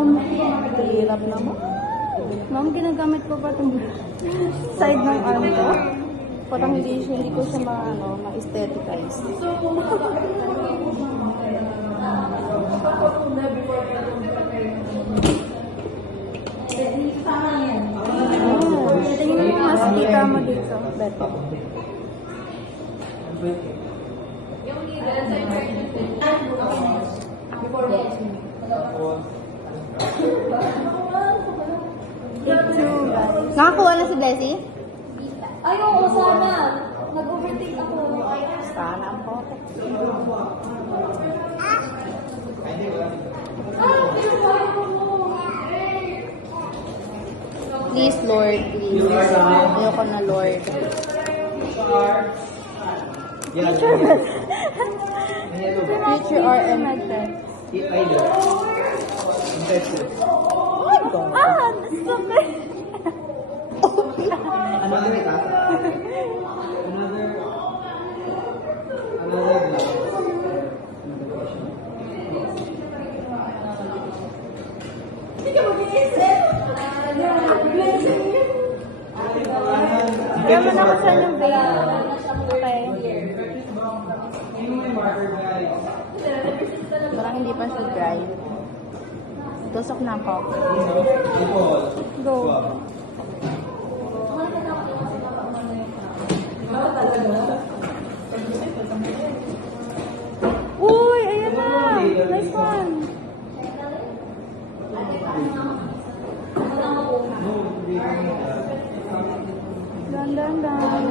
Hirap naman. Ma'am, ginagamit ko pa itong side ng arm ko. Parang hindi ko siya ma-aesthetize. Tingin mo mas kita mo dito. Better. Nakakuha na si Blessy? Ay, oo, sana. Nag-overtake ako. Sana ang pote. Please, Lord, please. Ayoko na, Lord. Future RM. Oh my God. That's so bad. Another glass. Hindi ka mag-iisip. Kaya mo na kasi ng veil. Okay. Parang hindi pa siya dry. Tusok na ako. Go. Uy, ayan na. Nice one. Dan.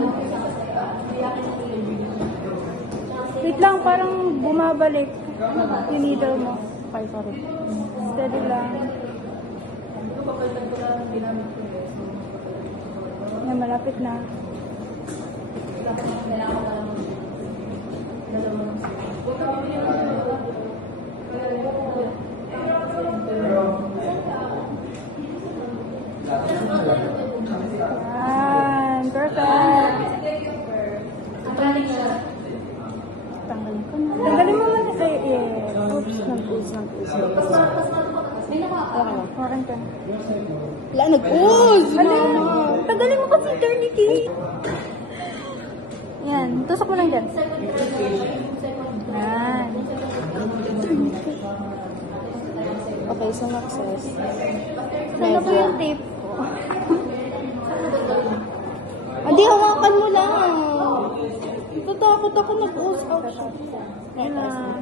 Wait lang, parang bumabalik yung needle mo. Okay, sorry. Steady lang. Yan, malapit na. Yan, perfect. Tanggalin ko na. Tanggalin mo na. Oops, nag-oops. Parang ka. Wala, nag-ooze! Tanggalin mo kasi tourniquet. Yan, tusok mo lang dyan. Yan. Okay, so success. Saan na po yung tape ko? Hindi, hawakan mo lang. Tatakot ako nag-ooze out. Yan na.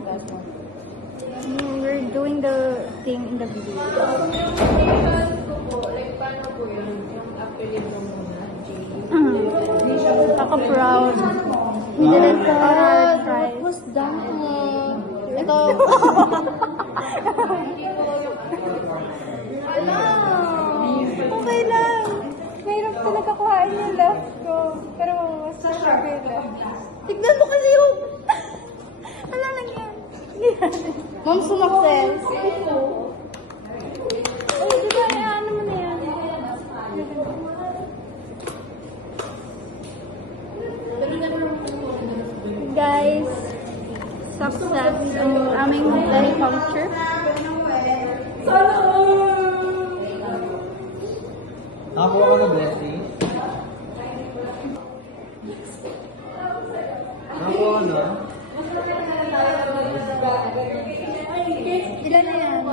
We're doing the thing in the video. Kaka-proud. We didn't put our prize. What was that? Ito. Okay lang. Mahirap talaga kuhain yung left ko. Pero mas sugar left. Tignan mo kasi yung... Wala lang yan. Ma'am, sumakses. Ay, di ba? Ano mo na yan? Guys, success ang aming belly puncture. Nakakuha ka na, Blessy? Nakakuha ka na? Ilan na yan?